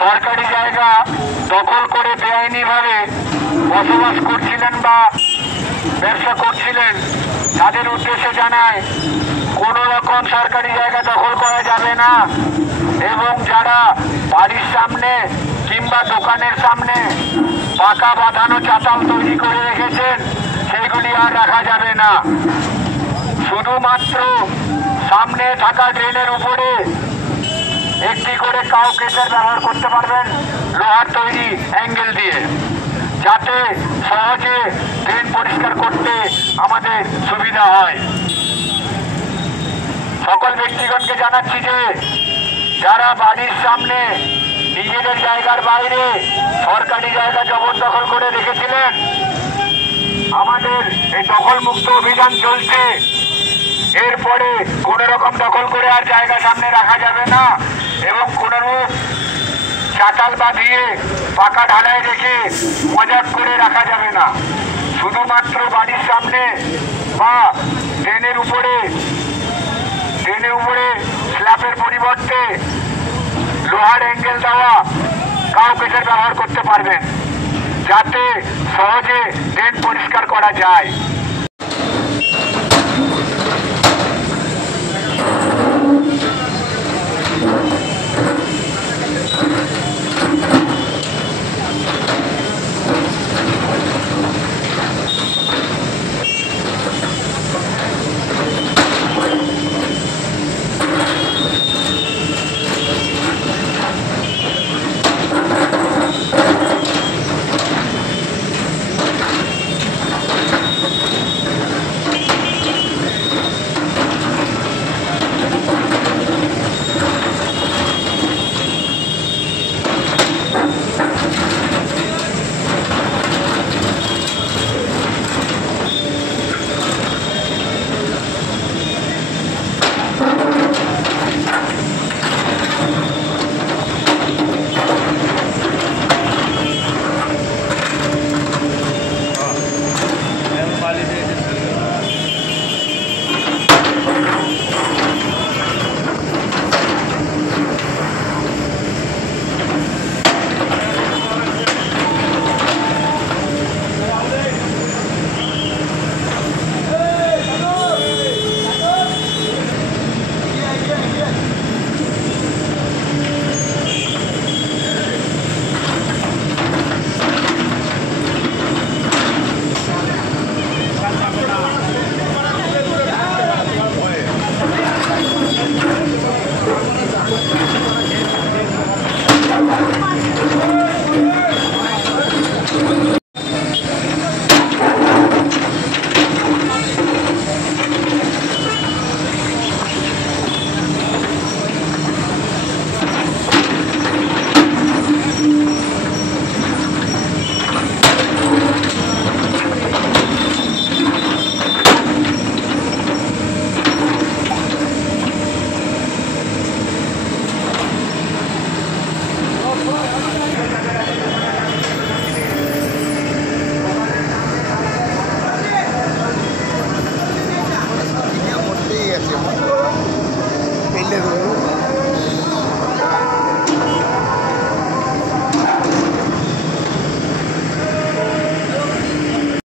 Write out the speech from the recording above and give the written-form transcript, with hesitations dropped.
সরকারি জায়গা দখল করে বেআইনিভাবে বসবাস করছিলেন বা ব্যবসা করছিলেন তাদের উদ্দেশ্যে জানায় কোনো রকম সরকারি জায়গা দখল করা যাবে না এবং যারা বাড়ির সামনে কিংবা দোকানের সামনে পাকা বাঁধানো চাতাল তৈরি করে রেখেছেন সেইগুলি আর রাখা যাবে না। শুধুমাত্র সামনে থাকা ড্রেনের উপরে একটি করে কাউ কেচার ব্যবহার করতে পারবেন লোহার তৈরি অ্যাঙ্গেল দিয়ে, যাতে সহজে ড্রেন পরিষ্কার করতে আমাদের সুবিধা হয়। সকল ব্যক্তিগণকে জানাচ্ছি যে যারা বাড়ির সামনে নিজেদের জায়গার বাইরে সরকারি জায়গা জবরদখল করে রেখেছিলেন, আমাদের এই দখলমুক্ত অভিযান চলছে। এরপরে কোন রকম দখল করে আর জায়গা সামনে রাখা যাবে না এবং কোন চাতাল বাঁধিয়ে পাকা ঢালাই রেখে মজাক করে রাখা যাবে না। শুধুমাত্র বাড়ির সামনে বা ড্রেনের উপরে স্ল্যাবের পরিবর্তে লোহার অ্যাঙ্গেল দেওয়া কাউ পেটের ব্যবহার করতে পারবেন, যাতে সহজে ড্রেন পরিষ্কার করা যায়।